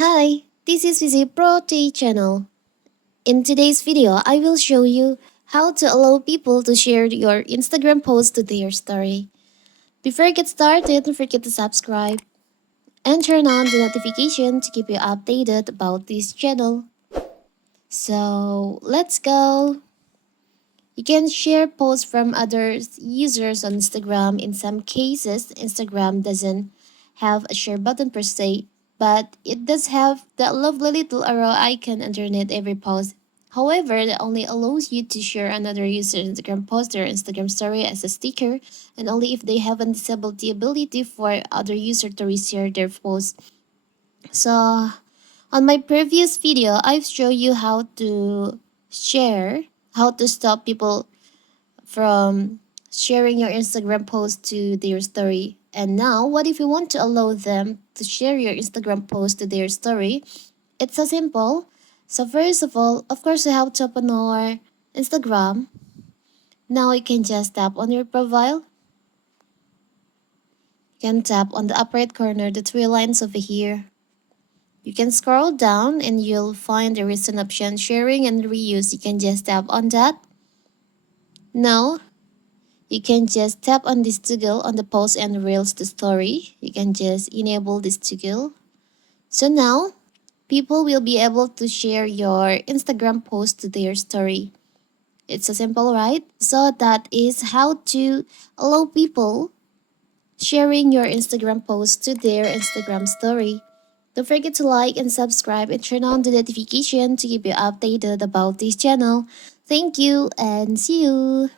Hi, this is Vizi Pro T channel. In today's video, I will show you how to allow people to share your Instagram post to their story. Before I get started, don't forget to subscribe and turn on the notification to keep you updated about this channel. So, let's go. You can share posts from other users on Instagram. In some cases, Instagram doesn't have a share button per se, but it does have that lovely little arrow icon underneath every post. However, that only allows you to share another user's Instagram post or Instagram story as a sticker, and only if they haven't disabled the ability for other users to reshare their post. So, on my previous video, I've shown you how to share, how to stop people from sharing your Instagram post to their story. And now, what if you want to allow them to share your Instagram post to their story? It's so simple. So first of all, of course, you have to open our Instagram. Now you can just tap on your profile. You can tap on the upper right corner, the three lines over here. You can scroll down and you'll find the recent option sharing and reuse. You can just tap on that. Now you can just tap on this toggle on the post and reels to story. You can just enable this toggle. So now people will be able to share your Instagram post to their story. It's so simple, right? So that is how to allow people sharing your Instagram post to their Instagram story. Don't forget to like and subscribe and turn on the notification to keep you updated about this channel. Thank you and see you.